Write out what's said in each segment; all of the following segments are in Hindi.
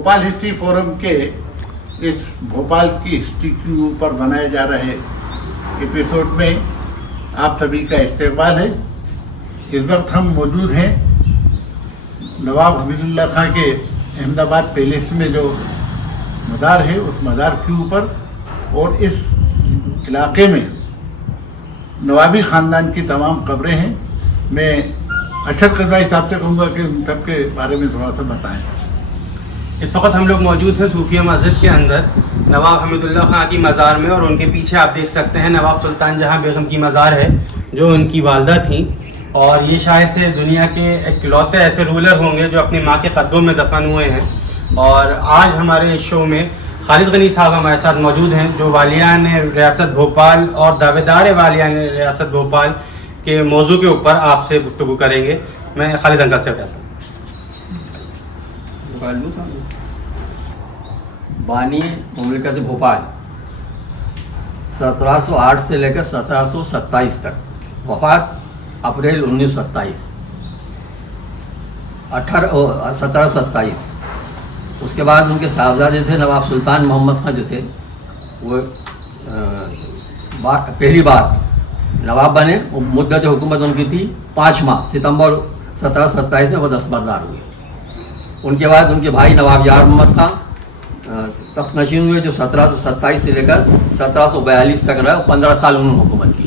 भोपाल हिस्ट्री फोरम के इस भोपाल की हिस्ट्री के ऊपर बनाए जा रहे एपिसोड में आप सभी का इस्तेमाल है। इस वक्त हम मौजूद हैं नवाब हमीदुल्लाह खां के अहमदाबाद पैलेस में जो मज़ार है उस मज़ार के ऊपर, और इस इलाके में नवाबी ख़ानदान की तमाम कब्रें हैं। मैं अशरफ कज़ाई साहब से कहूँगा कि उन सब के बारे में थोड़ा सा बताएं। इस वक्त हम लोग मौजूद हैं सूफिया मस्जिद के अंदर नवाब हमीदुल्लाह खां की मज़ार में, और उनके पीछे आप देख सकते हैं नवाब सुल्तान जहां बेगम की मज़ार है जो उनकी वालदा थी। और ये शायद से दुनिया के इकलौते ऐसे रूलर होंगे जो अपनी माँ के कदमों में दफन हुए हैं। और आज हमारे इस शो में खालिद गनी साहब हमारे साथ मौजूद हैं जो वालियान रियासत भोपाल और दावेदार वालियान रियासत भोपाल के मौजू के ऊपर आपसे गुफ्तगू करेंगे। मैं खालिद अंकल से कहता हूँ। बानी मुमलिकत भोपाल 1708 से लेकर 1727 तक, वफ़ात अप्रैल 1927 1727। उसके बाद उनके साहबजादे थे नवाब सुल्तान मोहम्मद खां जो थे, वो पहली बार नवाब बने। मुद्दत हुकूमत उनकी थी 5 माह, सितंबर 1727 में वो दस्तबरदार हुए। उनके बाद उनके भाई नवाब यार मोहम्मद खां तख्त नशीन हुए जो 1727 से लेकर 1742 तक रहे, 15 साल उन्होंने हुकूमत की।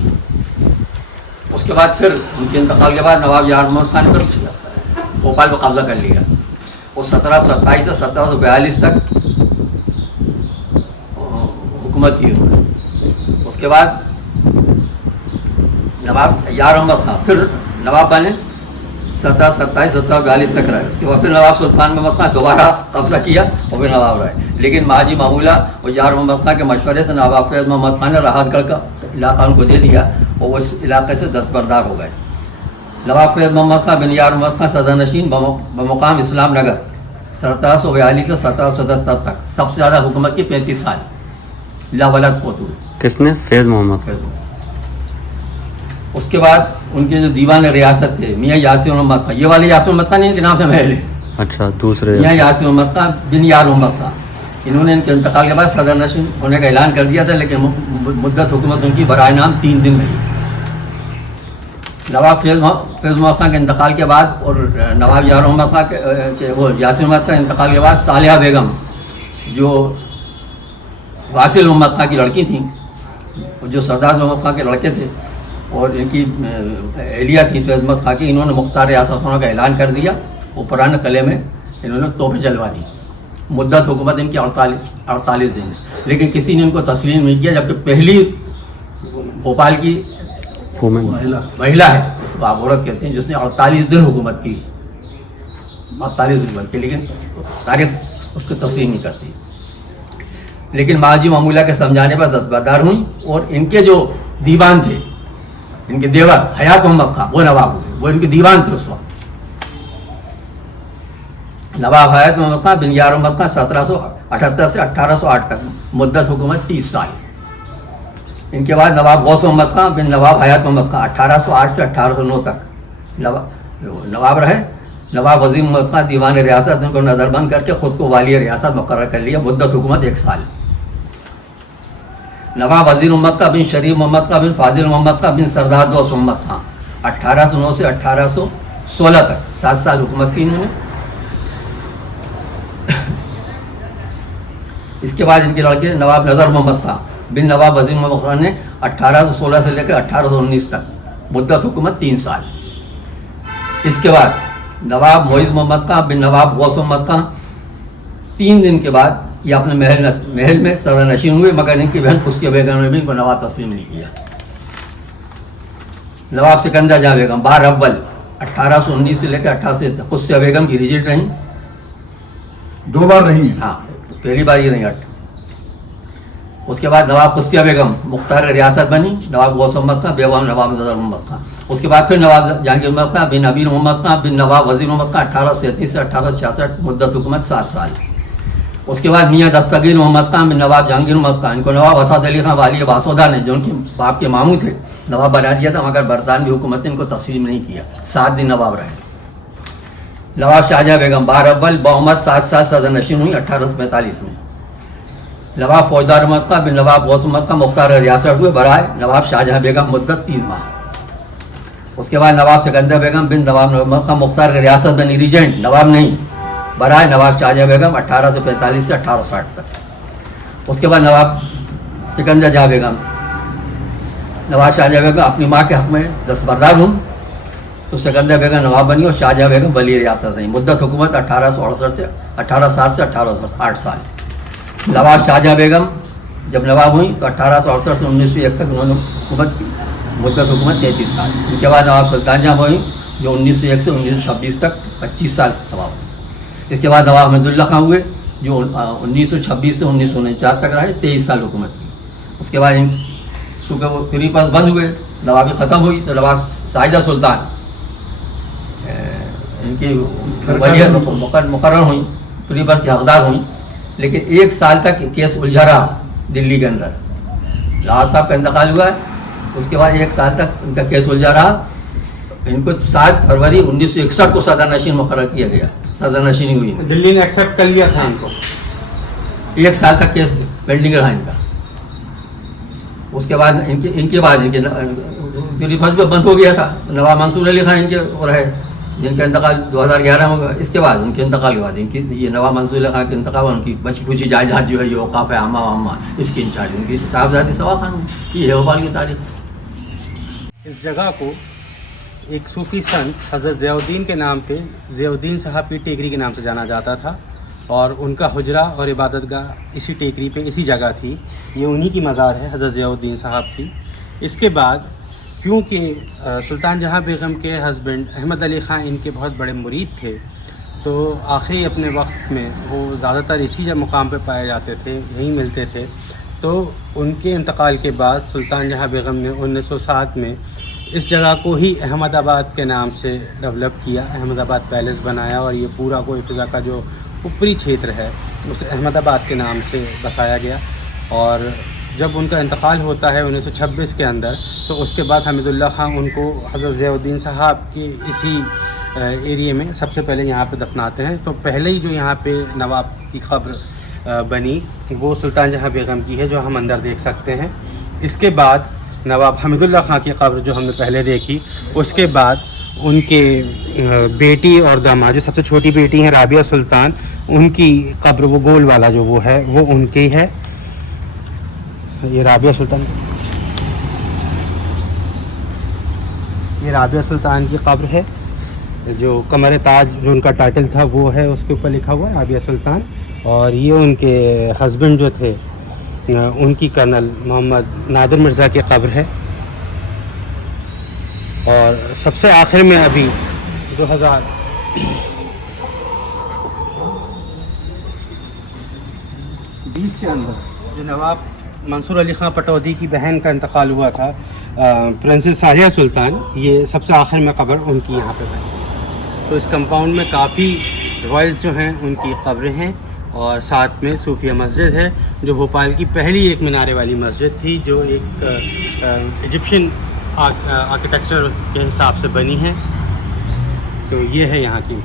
उसके बाद फिर उनके इंतकाल के बाद नवाब यार मोहम्मद खान फिर भोपाल पर कब्जा कर लिया। वो 1727 से 1742 तक हुकूमत की उन्होंने। उसके बाद नवाब यार मोहम्मद खां फिर नवाब बने, 1727 1742 तक रहे। उसके बाद फिर नवाब सुल्तान मोहम्मद खां दोबारा कब्जा किया और फिर नवाब रहे। लेकिन माजी मामूला और यार मोहम्मद खां के मशवरे से नवाब फैज़ मोहम्मद खान ने राहतगढ़ का इलाका उनको दे दिया और वो इस इलाके से दस्तबरदार हो गए। नवाब फैज़ मोहम्मद खां बिन यार मोहम्मद खां सदर नशीन बमुकाम इस्लाम नगर 1742 से 1777 तक, सबसे ज़्यादा हुकूमत की 35 साल, लावलद फोत हुए। किसने? फैज़ मोहम्मद। उसके बाद उनके जो दीवान रियासत थे मियाँ यासिर मोहम्मद खां, ये वाले यासिर मोहम्मद खां नहीं, इनके नाम से महल है। अच्छा, दूसरे मियाँ यासिर मोहम्मद खां बिन यार मोहम्मद खां, इन्होंने इनके इंतकाल के बाद सदर नशीन होने का ऐलान कर दिया था, लेकिन मुद्दत हुकूमत उनकी बराए नाम 3 दिन रही। नवाब फैज़ मोहम्मद खां के इंतकाल के बाद और नवाब यार मोहम्मद खां के वो यासिर मोहम्मद खां के इंतकाल के बाद सालिहा बेगम जो वासिल मोहम्मद खां की लड़की थी, जो सरदार मोहम्मद खां के लड़के थे, और इनकी एहलिया थी फैज़ मोहम्मद खां की, इन्होंने मुख्तार रियासत होने का ऐलान कर दिया। वो पुराने किले में इन्होंने तोपें जलवा दी। मुद्दत हुकूमत इनकी 48 दिन, लेकिन किसी ने इनको तस्लीम नहीं किया, जबकि पहली भोपाल की महिला है, उसको आप औरत कहते हैं, जिसने 48 दिन हुकूमत की, 48 हुकूमत की, लेकिन तारीख उसको तस्लीम नहीं करती। लेकिन माजी मामूला के समझाने पर दस्तबरदार हुई और इनके जो दीवान थे, इनके देवर हयात मोहम्मद खां, वो नवाब हुए, वो इनके दीवान थे उस वक्त। नवाब हयात मोहम्मद खां बिन यार मोहम्मद खां 1778 से 1808 तक, मुद्दत हुकूमत 30 साल। इनके बाद नवाब गौस मोहम्मद खां बिन नवाब हयात मोहम्मद खां 1808 से 1809 तक नवाब रहे। नवाब वज़ीर मोहम्मद खां दीवान रियासत उनको नज़रबंद करके ख़ुद को वाली रियासत मुकर्रर कर लिया, मुद्दत हुकूमत 1 साल। नवाब वज़ीर मोहम्मद खां बिन शरीफ मोहम्मद खां बिन फाजिल मोहम्मद खां बिन सरदार दोस्त मोहम्मद खां 1809 से 1816 तक, 7 साल हुकूमत की इन्होंने। इसके बाद इनके लड़के नवाब नज़र मोहम्मद खां बिन नवाब वज़ीर मोहम्मद खान ने 1816 से लेकर 1819 तक, मुद्दत हुकूमत 3 साल। इसके बाद नवाब मोइज़ मोहम्मद खां बिन नवाब गौस मोहम्मद खां 3 दिन के बाद ये अपने महल में सदर नशीन हुए, मगर इनकी बहन कुस्तिया बेगम ने भी इनको नवाब तस्लीम नहीं किया। नवाब सिकंदर जहाँ बेगम बार अव्वल 1819 से लेकर 88 तक कुस्तिया बेगम की रिजेंट रहीं, 2 बार रही। हाँ, पहली बार ये नहीं 8। उसके बाद नवाब कुस्तिया बेगम मुख्तार रियासत बनी, नवाब गौस मोहम्मद खां बेगम नवाब नज़र मोहम्मद खां। उसके बाद फिर नवाब जहांगीर मोहम्मद खां बिन अमीर मोहम्मद खां बिन नवाब वज़ीर मोहम्मद खां 1837 से 1866, मुद्दत हुकूमत 7 साल। उसके बाद मियाँ दस्तगीर मोहम्मद खां बिन नवाब जहांगीर मोहम्मद खां, इनको नवाब असद अली खां वाली बासोदा ने, जो उनके बाप के मामू थे, नवाब बना दिया था, मगर बरतानवी हुकूमत ने इनको तस्लीम नहीं किया। 7 दिन नवाब रहे। नवाब शाहजहाँ बेगम बार अव्वल बहुमत 7 साल सदर नशीन हुई 1845 में। नवाब फौजदार अहमद खां बिन नवाब गौस अहमद खां मुख्तार रियासत हुए बराए नवाब शाहजहाँ बेगम मुद्दत 3 माह। उसके बाद नवाब सिकंदर बेगम बिन नवाब अहमद खां मुख्तार रियासत बनी रीजेंट नवाब नहीं बराए नवाब शाहजहाँ बेगम 1845 से 1860 तक। उसके बाद नवाब सिकंदर जहाँ बेगम नवाब शाहजहाँ बेगम अपनी माँ के हक में दस्तबरदार हूँ तो सिकंदर बेगम नवाब बनी और शाहजहाँ बेगम वली रियासत रही। मुद्दत हुकूमत 1868 से 1860 से 1808 साल। नवाब शाहजहाँ बेगम जब नवाब हुई तो 1868 से 1901 तक उन्होंने हुकूमत की। मुद्दत हुकूमत 33 साल। उनके बाद नवाब सुल्तान जहाँ हुई जो 1901 से 1926 तक 25 साल नवाब हुई। इसके बाद नवाब अहमदुल्ला खां हुए जो 1926 से 1949 तक रहे 23 साल हुकूमत की। उसके बाद क्योंकि वो फ्री पास बंद हुए नवाबी ख़त्म हुई तो नवाब साहिदा सुल्तान इनकी वलीयत मुकर्रर हुई फ्री पास की हकदार हुई। लेकिन 1 साल तक केस उलझा रहा दिल्ली के अंदर। लाल साहब का इंतकाल हुआ है उसके बाद 1 साल तक इनका केस उलझा रहा। इनको 7 फरवरी 1961 को सदर नशीन मुकर्रर किया गया। सदर नशीनी हुई दिल्ली ने एक्सेप्ट कर लिया था इनको। 1 साल तक केस पेंडिंग रहा इनका। उसके बाद इनके बाद रिफर्स पे बंद हो गया था। नवाब मंसूर अली खां इनके और है जिनका इंतकाल 2011 में होगा। इसके बाद उनके इंतकाल के बाद इनकी ये नवाब मंसूर अली खां के इंतकाल उनकी बची कुछ जायदाद जो है ये औकाफ है आमा वामा इसकी इंचार्ज उनकी साहबजादी सवा खान ये है भोपाल की तारीख। इस जगह को एक सूफी संत हज़रत ज़ियाउद्दीन के नाम पे ज़ियाउद्दीन साहब की टेकरी के नाम से जाना जाता था और उनका हुजरा और इबादतगाह इसी टेकरी पे इसी जगह थी। ये उन्हीं की मज़ार है हज़रत ज़ियाउद्दीन साहब की। इसके बाद क्योंकि सुल्तान जहाँ बेगम के हस्बैंड अहमद अली ख़ान इनके बहुत बड़े मुरीद थे तो आखिरी अपने वक्त में वो ज़्यादातर इसी मुकाम पे पाए जाते थे यहीं मिलते थे। तो उनके इंतकाल के बाद सुल्तान जहाँ बेगम ने 1907 में इस जगह को ही अहमदाबाद के नाम से डेवलप किया। अहमदाबाद पैलेस बनाया और ये पूरा कोई फ़िज़ा का जो ऊपरी क्षेत्र है उसे अहमदाबाद के नाम से बसाया गया। और जब उनका इंतकाल होता है 1926 के अंदर तो उसके बाद हमीदुल्लाह खां उनको हज़रत ज़ियाउद्दीन साहब के इसी एरिया में सबसे पहले यहाँ पे दफनाते हैं। तो पहले ही जो यहाँ पे नवाब की क़ब्र बनी वो सुल्तान जहाँ बेगम की है जो हम अंदर देख सकते हैं। इसके बाद नवाब हमीदुल्लाह खां की क़ब्र जो हमने पहले देखी उसके बाद उनके बेटी और दामाद जो सबसे छोटी बेटी हैं राबिया सुल्तान उनकी क़ब्र वो गोल वाला जो वो है वो उनकी है। ये राबिया सुल्तान की क़ब्र है। जो कमर ताज जो उनका टाइटल था वो है उसके ऊपर लिखा हुआ राबिया सुल्तान। और ये उनके हस्बैंड जो थे उनकी कर्नल मोहम्मद नादिर मिर्ज़ा की क़ब्र है। और सबसे आखिर में अभी 2020 के अंदर जो नवाब मंसूर अली ख़ान पटौदी की बहन का इंतकाल हुआ था प्रिंसेस सालिया सुल्तान ये सबसे आखिर में क़ब्र उनकी यहाँ पे बनी। तो इस कंपाउंड में काफ़ी रॉयल्स जो हैं उनकी क़ब्रें हैं और साथ में सूफिया मस्जिद है जो भोपाल की पहली एक मीनारे वाली मस्जिद थी जो एक इजिप्शियन आर्किटेक्चर के हिसाब से बनी है। तो ये है यहाँ की